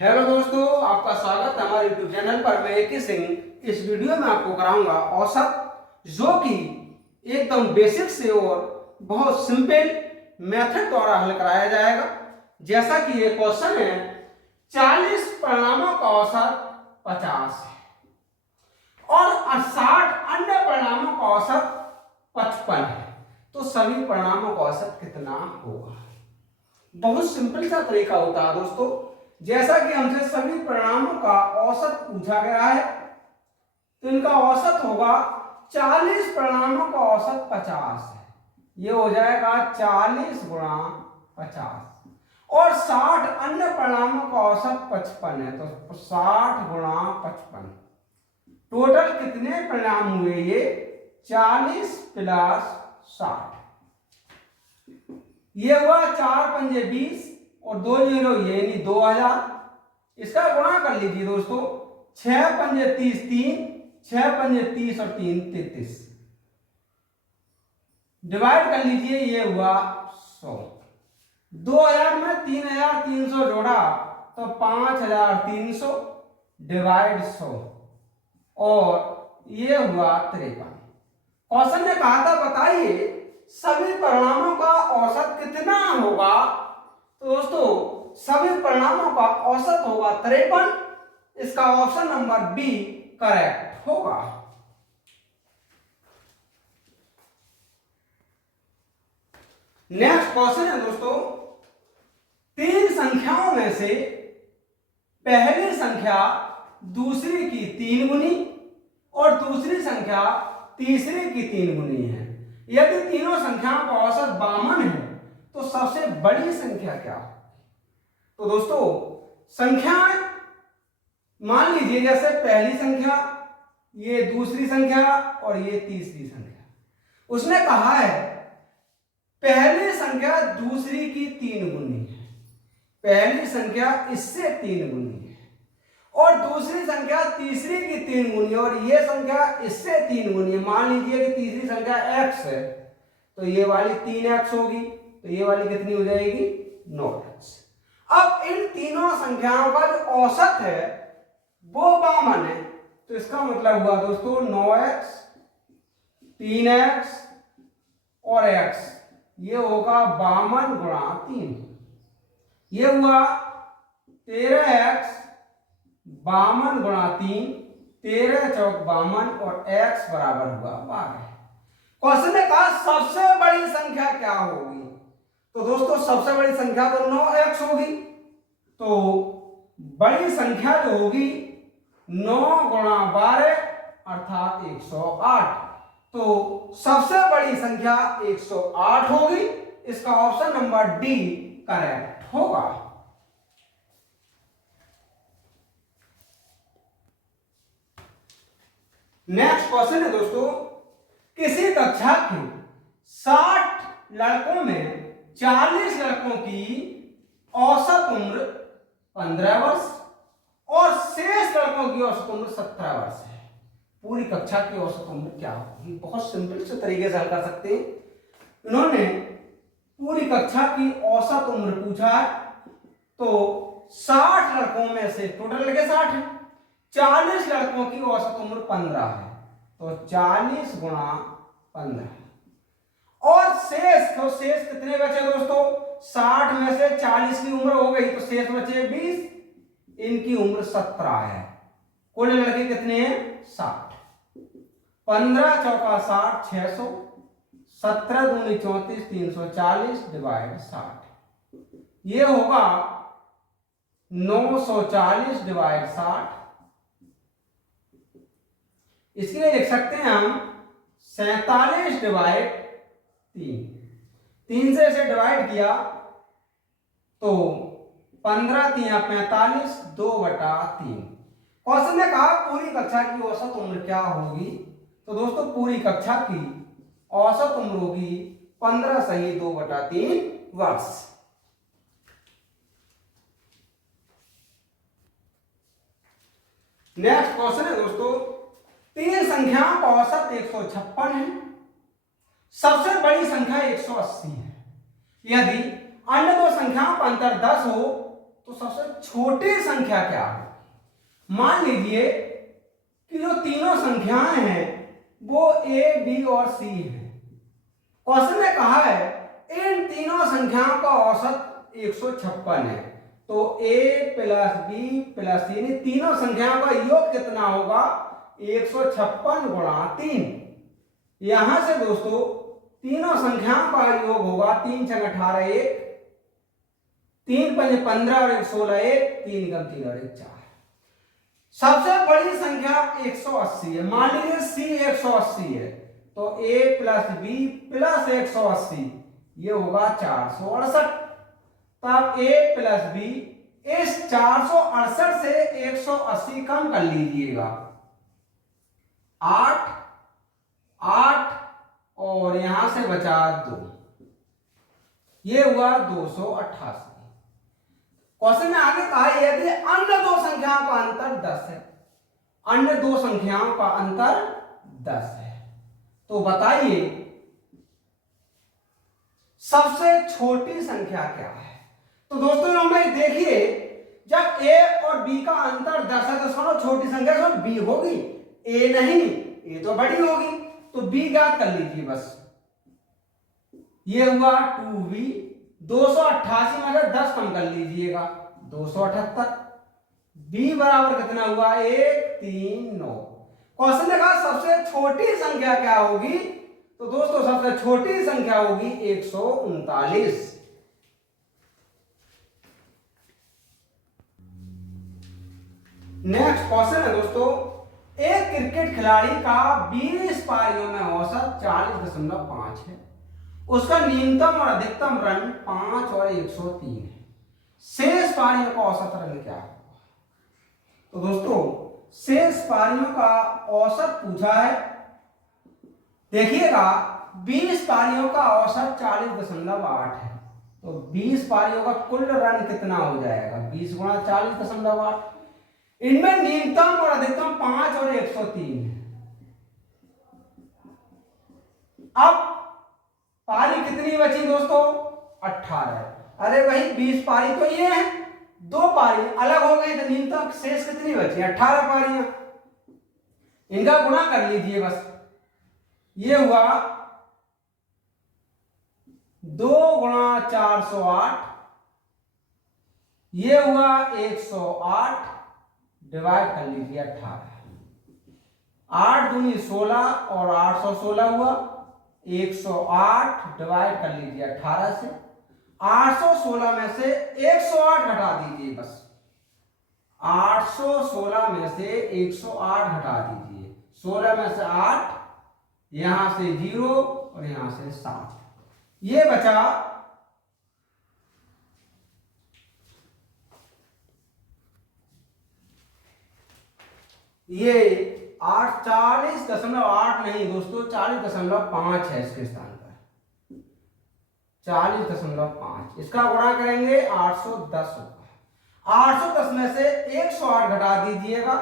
Hello दोस्तों, आपका स्वागत है हमारे यूट्यूब चैनल पर। मैं एक सिंह इस वीडियो में आपको कराऊंगा औसत, जो कि एकदम बेसिक से और बहुत सिंपल मेथड द्वारा हल कराया जाएगा। जैसा कि ये क्वेश्चन है, 40 परिणामों का औसत 50 है और 60 अन्य परिणामों का औसत 55 है, तो सभी परिणामों का औसत कितना होगा। बहुत सिंपल सा तरीका होता है दोस्तों। जैसा कि हमसे सभी परिणामों का औसत पूछा गया है, तो इनका औसत होगा 40 परिणामों का औसत 50 है, ये हो जाएगा 40 गुणा 50, और 60 अन्य परिणामों का औसत 55 है, तो 60 गुणा 55। टोटल कितने परिणाम हुए? ये 40 प्लस 60, ये हुआ 4 पंजे 20 और 2 जीरो यानी 2000। इसका गुणा कर लीजिए दोस्तों, 6 पंजे 30 3, 6 पंजे 30 और 3 33, डिवाइड कर लीजिए, ये हुआ 100। 2000 में 3300 जोड़ा तो 5300 डिवाइड 100, और ये हुआ 53। क्वेश्चन ने कहा था बताइए सभी परिणामों का औसत कितना होगा। तो दोस्तों सभी परिणामों का औसत होगा 53। इसका ऑप्शन नंबर बी करेक्ट होगा। नेक्स्ट क्वेश्चन है दोस्तों, तीन संख्याओं में से पहली संख्या दूसरी की 3 गुनी और दूसरी संख्या तीसरी की 3 गुनी है। यदि तीनों संख्याओं का औसत 52 है, तो सबसे बड़ी संख्या क्या है? तो दोस्तों संख्याएं मान लीजिए, जैसे पहली संख्या, ये दूसरी संख्या और ये तीसरी संख्या। उसने कहा है पहली संख्या दूसरी की 3 गुनी है, पहली संख्या इससे 3 गुनी है, और दूसरी संख्या तीसरी की 3 गुनी, और ये संख्या इससे 3 गुनी है। मान लीजिए कि तीसरी संख्या x है, तो ये वाली 3x होगी, तो ये वाली कितनी हो जाएगी? 9x। अब इन तीनों संख्याओं का जो औसत है वो 52 है, तो इसका मतलब हुआ दोस्तों 9x 3x और x, ये होगा 52 गुणा 3, ये हुआ 13x 52 गुणा 3, 13 चौक 52 और x बराबर हुआ 12। क्वेश्चन ने कहा सबसे बड़ी संख्या क्या होगी। तो दोस्तों सबसे बड़ी संख्या तो 9x होगी, तो बड़ी संख्या जो होगी 9 गुणा 12 अर्थात 108, तो सबसे बड़ी संख्या 108 होगी। इसका ऑप्शन नंबर डी करेक्ट होगा। नेक्स्ट क्वेश्चन है दोस्तों, किसी कक्षा के 60 लड़कों में 40 लड़कों की औसत उम्र 15 वर्ष और शेष लड़कों की औसत उम्र 17 वर्ष है। पूरी कक्षा की औसत उम्र क्या होगी? बहुत सिंपल से तरीके से हल कर सकते हैं। इन्होंने पूरी कक्षा की औसत उम्र पूछा है, तो 60 लड़कों में से टोटल लड़के 60 है, 40 लड़कों की औसत उम्र 15 है, तो 40 गुणा 15, और शेष, तो शेष कितने बचे दोस्तों? 60 में से 40 की उम्र हो गई, तो शेष बचे 20, इनकी उम्र 17 है। कुल लड़के कितने हैं? 60। 15 चौका 60 600, 17 दूनी 34 340 डिवाइड 60, ये होगा 940 डिवाइड 60। इसके लिए लिख सकते हैं हम 47 डिवाइड 3, 3 से इसे डिवाइड किया तो 15 3 45 2/3। क्वेश्चन ने कहा पूरी कक्षा की औसत उम्र क्या होगी। तो दोस्तों पूरी कक्षा की औसत उम्र होगी 15 सही 2/3 वर्ष। नेक्स्ट क्वेश्चन है दोस्तों, तीन संख्याओं का औसत 156 है, सबसे बड़ी संख्या 180 है। यदि अन्य दो संख्याओं का अंतर 10 हो तो सबसे छोटी संख्या क्या है? मान लीजिए कि जो तीनों संख्याएं हैं वो ए, बी और सी है। क्वेश्चन में कहा है इन तीनों संख्याओं का औसत 156 है, तो a प्लस बी प्लस सी, तीनों संख्याओं का योग कितना होगा? 156 गुणा 3। यहां से दोस्तों तीनों संख्याओं का योग होगा 3 छंग 18 1, 3 पंज 15 और 1 16 1, 3 कम 3 और 1 4। सबसे बड़ी संख्या 180 है। मान लीजिए c 180 है, तो a प्लस बी प्लस 180 ये होगा 468। तब a प्लस बी, इस 468 से 180 कम कर लीजिएगा, 8 8 और यहां से बचा 2, ये हुआ 288। क्वेश्चन में आगे कहा यदि अन्य दो संख्याओं का अंतर 10 है, अन्य दो संख्याओं का अंतर 10 है, तो बताइए सबसे छोटी संख्या क्या है? तो दोस्तों में देखिए जब a और b का अंतर 10 है तो सुनो छोटी संख्या तो b होगी, a नहीं, a तो बड़ी होगी, तो b ज्ञात कर लीजिए बस। ये हुआ 2b, 288 में से 10 कम कर लीजिएगा 278, b बराबर कितना हुआ? 139। क्वेश्चन ने कहा सबसे छोटी संख्या क्या होगी? तो दोस्तों सबसे छोटी संख्या होगी 139। नेक्स्ट क्वेश्चन है दोस्तों, एक क्रिकेट खिलाड़ी का 20 पारियों में औसत 40.5 है, उसका न्यूनतम और अधिकतम रन 5 और 103 है, शेष पारियों का औसत रन क्या है? तो दोस्तों शेष पारियों का औसत पूछा है। देखिएगा 20 पारियों का औसत 40.8 है, तो 20 पारियों का कुल रन कितना हो जाएगा? 20 गुणा 40.8। इनमें न्यूनतम और अधिकतम 5 और 103 है। अब पारी कितनी बची दोस्तों? 18। अरे भाई 20 पारी तो ये है, 2 पारी अलग हो गई तो न्यूनतम शेष कितनी बची? 18 पारियां। इनका गुणा कर लीजिए बस, ये हुआ 2 गुणा 408, ये हुआ 108, डिवाइड कर लीजिए 18, 8 दूनी 16 और 816 हुआ 108, डिवाइड कर लीजिए 18 से, 816 में से 108 घटा दीजिए बस, 816 में से 108 घटा दीजिए, 16 में से 8, यहां से 0 और यहां से 7, ये बचा 40.8 नहीं दोस्तों, 40.5 है इसके स्थान पर, 40.5। इसका गुणा करेंगे 810 होगा, 810 में से 108 घटा दीजिएगा,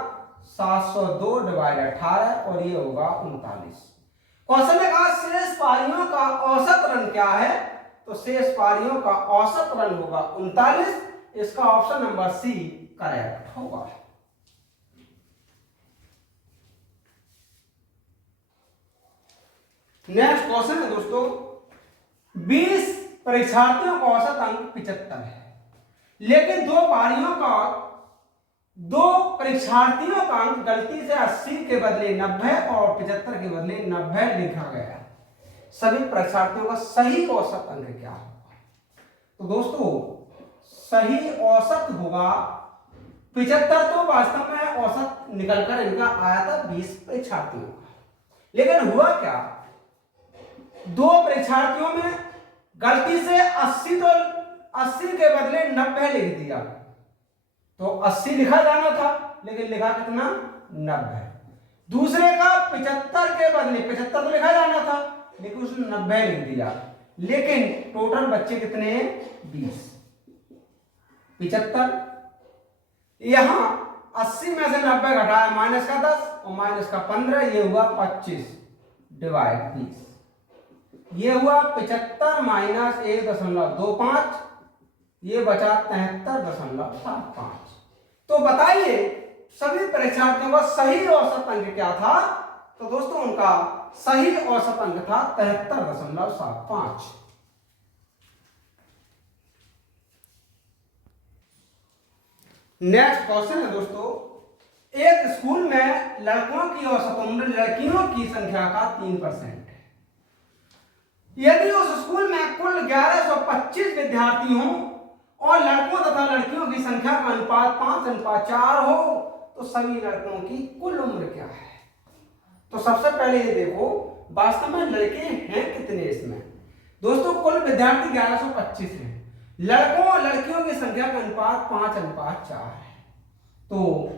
702 डिवाइड 18 और ये होगा 39। क्वेश्चन ने कहा शेष पारियों का औसत रन क्या है? तो शेष पारियों का औसत रन होगा 39। इसका ऑप्शन नंबर सी करेक्ट होगा। नेक्स्ट क्वेश्चन है दोस्तों, 20 परीक्षार्थियों का औसत अंक 75 है, लेकिन दो परीक्षार्थियों का अंक गलती से 80 के बदले 90 और 75 के बदले 90 लिखा गया। सभी परीक्षार्थियों का सही औसत अंक क्या होगा? तो दोस्तों सही औसत होगा 75, तो वास्तव में औसत निकलकर इनका आया था 20 परीक्षार्थियों का, लेकिन हुआ क्या? 2 परीक्षार्थियों में गलती से 80 के बदले 90 लिख दिया, तो 80 लिखा जाना था, लेकिन लिखा कितना? 90। दूसरे का 75 के बदले 75 तो लिखा जाना था, लेकिन उसने 90 लिख दिया, लेकिन टोटल बच्चे कितने हैं? 20। 75, यहां 80 में से 90 घटाया, माइनस का 10 और माइनस का 15, ये हुआ 25 डिवाइड 20, ये हुआ 75 माइनस 1.25, ये बचा 73.75। तो बताइए सभी परीक्षार्थियों का सही औसत अंक क्या था? तो दोस्तों उनका सही औसत अंक था 73.75। नेक्स्ट क्वेश्चन है दोस्तों, एक स्कूल में लड़कों की औसत उम्र लड़कियों की संख्या का 3% है। यदि उस स्कूल में कुल 1125 विद्यार्थी हों और लड़कों तथा लड़कियों की संख्या का अनुपात 5:4 हो तो सभी लड़कों की कुल उम्र क्या है? तो सबसे पहले ये देखो वास्तव में लड़के हैं कितने इसमें। दोस्तों कुल विद्यार्थी 1125 हैं, लड़कों और लड़कियों की संख्या का अनुपात 5:4 है। तो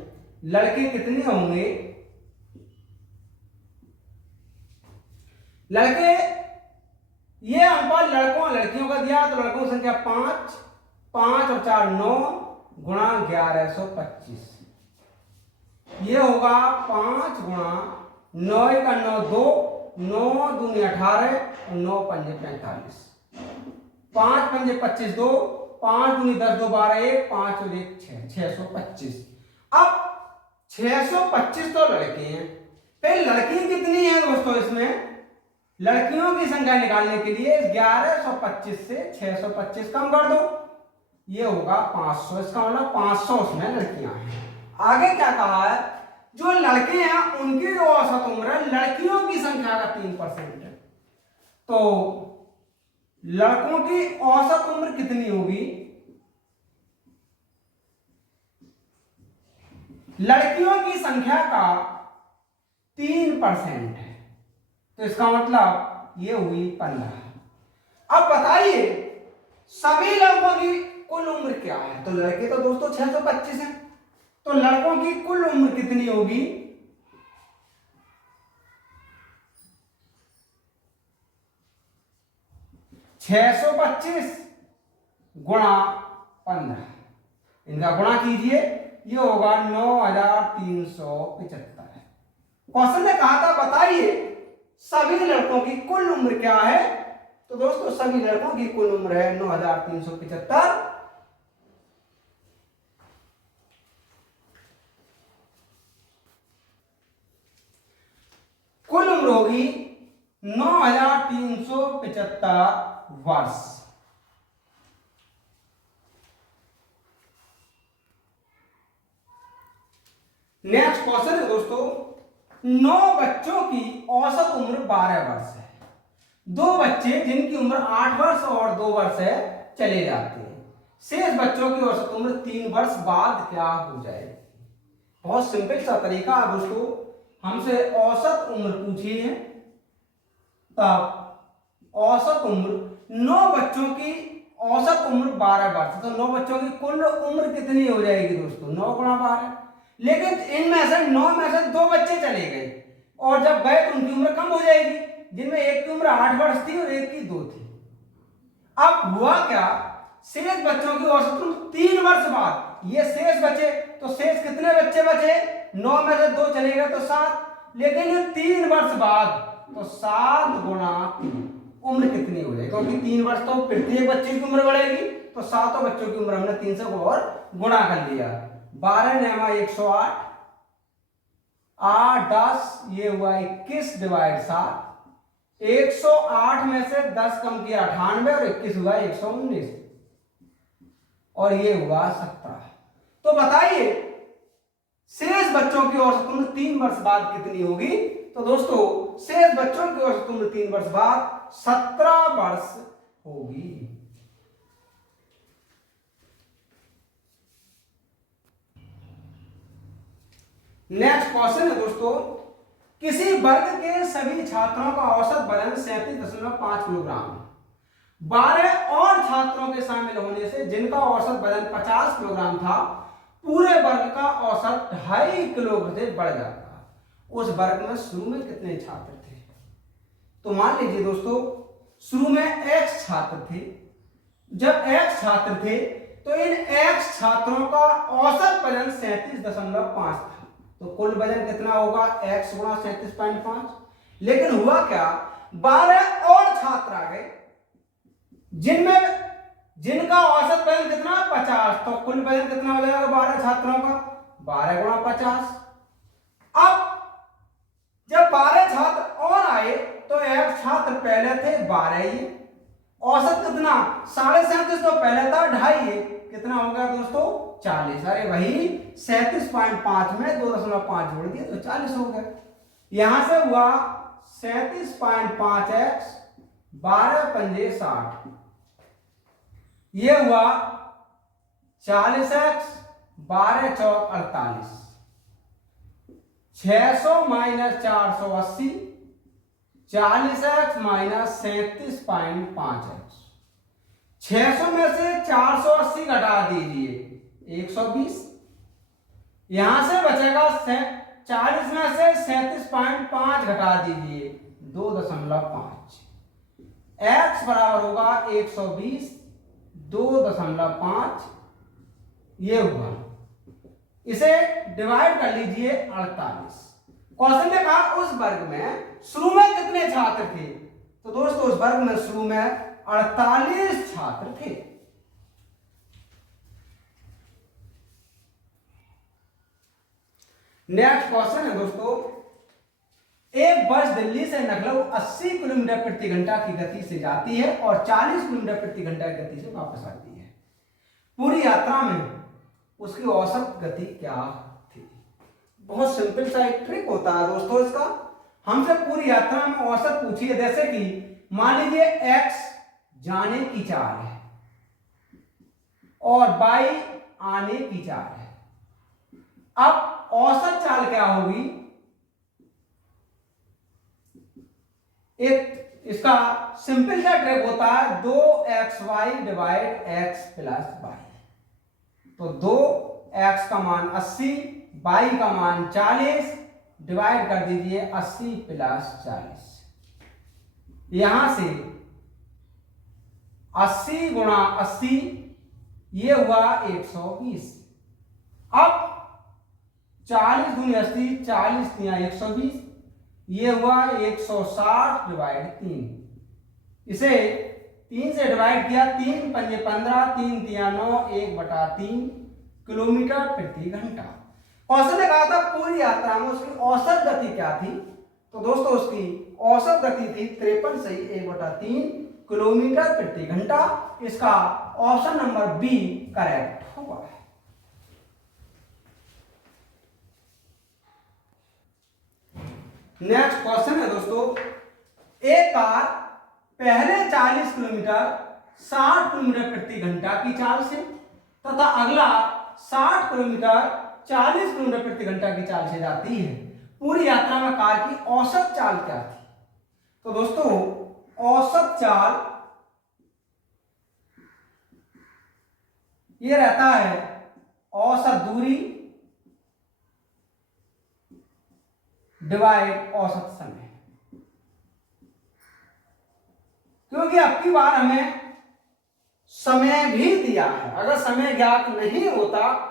लड़के कितने होंगे? लड़के, ये अनुपात लड़कों और लड़कियों का दिया तो लड़कों की संख्या 5, 5 और 4 9 गुणा 1125, ये होगा 5 गुणा 9 का 9 2, 9 दूनी 18, 9 पंजे 45, 5 पंजे 25 2, 5 दूनी 10 2 12 1, 5 और 1 6, 625। अब 625 तो लड़के हैं, फिर लड़की कितनी है दोस्तों? इसमें लड़कियों की संख्या निकालने के लिए 1125 से 625 कम कर दो, ये होगा 500। इसका मतलब 500 उसमें लड़कियां हैं। आगे क्या कहा है? जो लड़के हैं उनकी जो औसत उम्र है लड़कियों की संख्या का 3% है। तो लड़कों की औसत उम्र कितनी होगी? लड़कियों की संख्या का 3% है, तो इसका मतलब ये हुई 15। अब बताइए सभी लड़कों की कुल उम्र क्या है? तो लड़के तो दोस्तों 625 हैं, तो लड़कों की कुल उम्र कितनी होगी? (625 गुणा 15), इनका गुणा कीजिए, ये होगा 9375। क्वेश्चन ने कहा था बताइए सभी लड़कों की कुल उम्र क्या है? तो दोस्तों सभी लड़कों की कुल उम्र है 9375। कुल उम्र होगी 9375 वर्ष। नेक्स्ट क्वेश्चन है दोस्तों, 9 बच्चों की औसत उम्र 12 वर्ष है। 2 बच्चे जिनकी उम्र 8 वर्ष और 2 वर्ष है चले जाते हैं, शेष बच्चों की औसत उम्र 3 वर्ष बाद क्या हो जाएगी? बहुत सिंपल सा तरीका है दोस्तों, हमसे औसत उम्र पूछी है, तब औसत उम्र 9 बच्चों की औसत उम्र 12 वर्ष, तो 9 बच्चों की कुल उम्र कितनी हो जाएगी दोस्तों? 9 गुणा 12। लेकिन इनमें से 9 में से 2 बच्चे चले गए और जब गए तो उनकी उम्र कम हो जाएगी, जिनमें एक की उम्र 8 वर्ष थी और एक की 2 थी। अब हुआ क्या? शेष बच्चों की औसत उम्र 3 वर्ष बाद, ये शेष बचे, तो शेष कितने बच्चे बचे? 9 में से 2 चले गए तो 7, लेकिन ये 3 वर्ष बाद, तो 7 गुणा 3 उम्र कितनी हो जाएगी? क्योंकि 3 वर्ष तो प्रत्येक बच्चे की उम्र बढ़ेगी, तो 7 बच्चों की उम्र हमने 3 से और गुणा कर लिया। 12 नेमा 108, 8 10, ये हुआ 21 डिवाइड 7, 108 में से 10 कम किया 98 और 21 हुआ 119 और ये हुआ 17। तो बताइए शेष बच्चों की औसत उम्र 3 वर्ष बाद कितनी होगी? तो दोस्तों शेष बच्चों की औसत उम्र 3 वर्ष बाद 17 वर्ष होगी। नेक्स्ट क्वेश्चन है दोस्तों, किसी वर्ग के सभी छात्रों का औसत वजन 37.5 किलोग्राम है। 12 और छात्रों के शामिल होने से जिनका औसत वजन 50 किलोग्राम था, पूरे वर्ग का औसत 2.5 किलो से बढ़ जाता। उस वर्ग में शुरू में कितने छात्र थे? तो मान लीजिए दोस्तों शुरू में x छात्र थे। जब x छात्र थे तो इन x छात्रों का औसत वजन 37.5 था, तो कुल वजन कितना होगा? x गुणा 37.5। लेकिन हुआ क्या? 12 और छात्र आ गए जिनमें जिनका औसत वजन कितना 50, तो कुल वजन कितना हो जाएगा 12 छात्रों का, 12 गुणा 50। अब जब 12 छात्र और आए तो एक छात्र पहले थे 12 ही, औसत कितना 37.5 तो पहले था 2.5, कितना हो गया दोस्तों 40। अरे वही 37.5 में 2.5 जोड़ दिए तो 40 हो गया। यहां से हुआ 37.5x 12 पंजे 60, ये हुआ 40x 12 चौक 48, 600 माइनस 480, 40x माइनस 37.5x। 600 में से 480 घटा दीजिए 120, यहां से बचेगा 40 में से 37.5 घटा दीजिए 2.5, x बराबर होगा 120 2.5, ये हुआ। इसे डिवाइड कर लीजिए 48। क्वेश्चन ने कहा उस वर्ग में शुरू में कितने छात्र थे, तो दोस्तों उस वर्ग में शुरू में 48 छात्र थे। नेक्स्ट क्वेश्चन है दोस्तों, एक बस दिल्ली से लखनऊ 80 किलोमीटर प्रति घंटा की गति से जाती है और 40 किलोमीटर प्रति घंटा की गति से वापस आती है। पूरी यात्रा में उसकी औसत गति क्या थी। बहुत सिंपल सा एक ट्रिक होता है दोस्तों इसका। हमसे पूरी यात्रा में औसत पूछिए, जैसे कि मान लीजिए x जाने की चाल है और y आने की चाल है। अब औसत चाल क्या होगी, एक इसका सिंपल सा ट्रिक होता है 2xy divide x plus y। तो 2x का मान 80, y का मान 40, डिवाइड कर दीजिए 80 प्लस 40। यहां से 80 गुणा 80, ये हुआ 120। अब 40 दूनी 80, 40 तिया 120, ये हुआ 160 डिवाइड 3। इसे 3 से डिवाइड किया, 3 पंजे 15, 3 तिया 9, 1/3 किलोमीटर प्रति घंटा। क्वेश्चन ने कहा था पूरी यात्रा में उसकी औसत गति क्या थी, तो दोस्तों उसकी औसत गति थी 53 सही 1/3 किलोमीटर प्रति घंटा। इसका ऑप्शन नंबर बी करेक्ट होगा। नेक्स्ट क्वेश्चन है दोस्तों, एक कार पहले 40 किलोमीटर 60 किलोमीटर प्रति घंटा की चाल से तथा अगला 60 किलोमीटर 40 किलोमीटर प्रति घंटा की चाल से जाती है। पूरी यात्रा में कार की औसत चाल क्या थी, तो दोस्तों औसत चाल ये रहता है औसत दूरी डिवाइड औसत समय। क्योंकि अब की बार हमें समय भी दिया है, अगर समय ज्ञात नहीं होता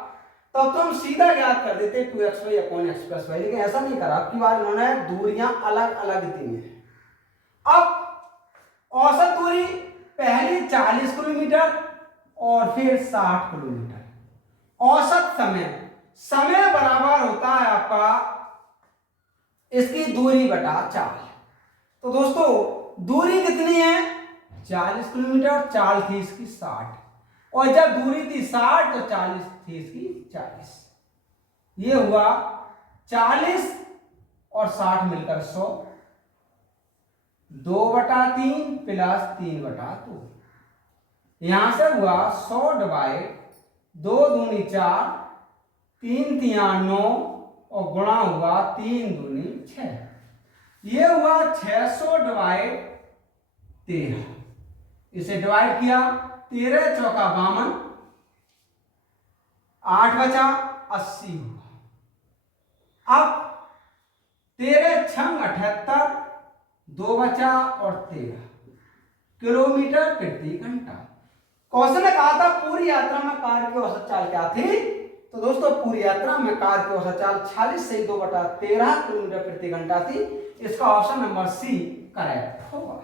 तो तुम सीधा ज्ञात कर देते 2xy upon x plus Y, लेकिन ऐसा नहीं करा। अब की बार इन्होंने दूरियां अलग अलग दी हैं। अब औसत दूरी पहली 40 किलोमीटर और फिर 60 किलोमीटर। औसत समय बराबर होता है आपका इसकी दूरी बटा चाल। तो दोस्तों दूरी कितनी है 40 किलोमीटर, चाल थी इसकी 60, और जब दूरी थी 60 तो 40 थी इसकी 40। ये हुआ 40 और 60 मिलकर 100, 2/3 प्लस 3/2। यहां से हुआ 100 डिवाइड 2 दूनी 4, 3 तिया 9 और गुणा हुआ 3 दूनी 6। ये हुआ 600 डिवाइड 13। इसे डिवाइड किया 13 चौका 52, 8 बचा 80 हुआ। अब 13 छंग 78, 2 बचा और 13 किलोमीटर प्रति घंटा। क्वेश्चन ने कहा था पूरी यात्रा में कार की औसत चाल क्या थी, तो दोस्तों पूरी यात्रा में कार की औसत चाल 40 से 2/13 किलोमीटर प्रति घंटा थी। इसका ऑप्शन नंबर सी करेक्ट होगा।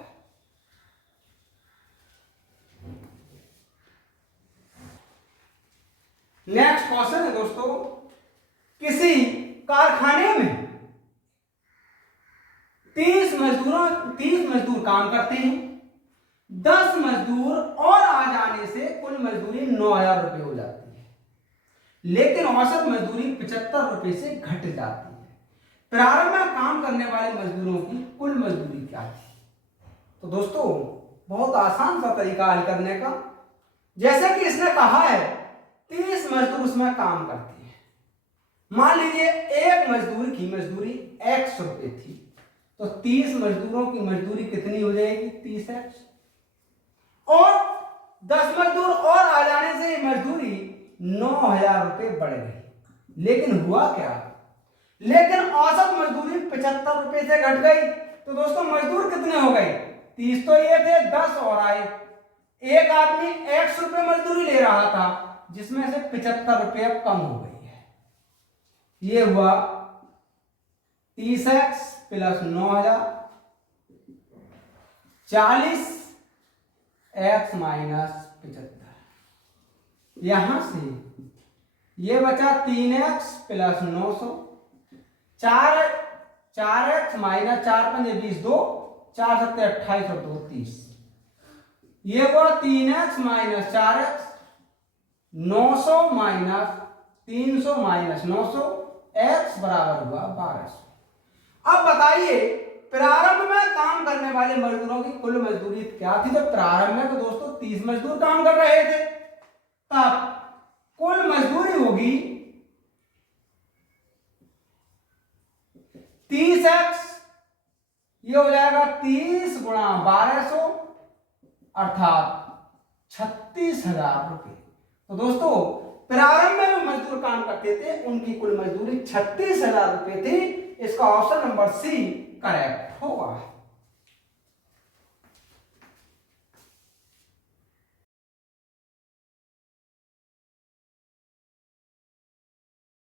नेक्स्ट क्वेश्चन है दोस्तों, किसी कारखाने में 30 मजदूर काम करते हैं, 10 मजदूर और आ जाने से कुल मजदूरी 9,000 रुपये हो जाती है, लेकिन औसत मजदूरी 75 रुपये से घट जाती है। प्रारंभ में काम करने वाले मजदूरों की कुल मजदूरी क्या थी? तो दोस्तों बहुत आसान सा तरीका हल करने का, जैसे कि इसने कहा है 30 मजदूर उसमें काम करते हैं। मान लीजिए एक मजदूर की मजदूरी x रुपये थी, तो 30 मजदूरों की मजदूरी कितनी हो जाएगी? 30x। और 10 मजदूर और आ जाने से मजदूरी 9,000 रुपये बढ़ गई। लेकिन हुआ क्या? लेकिन औसत मजदूरी 75 रुपये से घट गई। तो दोस्तों मजदूर कितने हो गए? 30 तो ये थे, 10 और आए। एक आदमी x रुपये मजदूरी ले रहा था, जिसमें से 75 रुपये अब कम हो गई है। ये हुआ 30x प्लस 9,000, 40x माइनस 75। यहां से ये बचा 3x प्लस 900, 4x माइनस 4 5 20, 2 4 7 28 और 2 30। ये हुआ 3x minus 4x, 900 minus 300 minus 900, x बराबर हुआ 1200। अब बताइए प्रारंभ में काम करने वाले मजदूरों की कुल मजदूरी क्या थी? तो प्रारंभ में तो दोस्तों 30 मजदूर काम कर रहे थे, तब कुल मजदूरी होगी 30x, ये हो जाएगा 30 गुणा 1200 अर्थात 36,000 रुपये। तो दोस्तों प्रारंभ में जो मजदूर काम करते थे उनकी कुल मजदूरी 36,000 रुपये थी। इसका ऑप्शन नंबर सी करेक्ट होगा।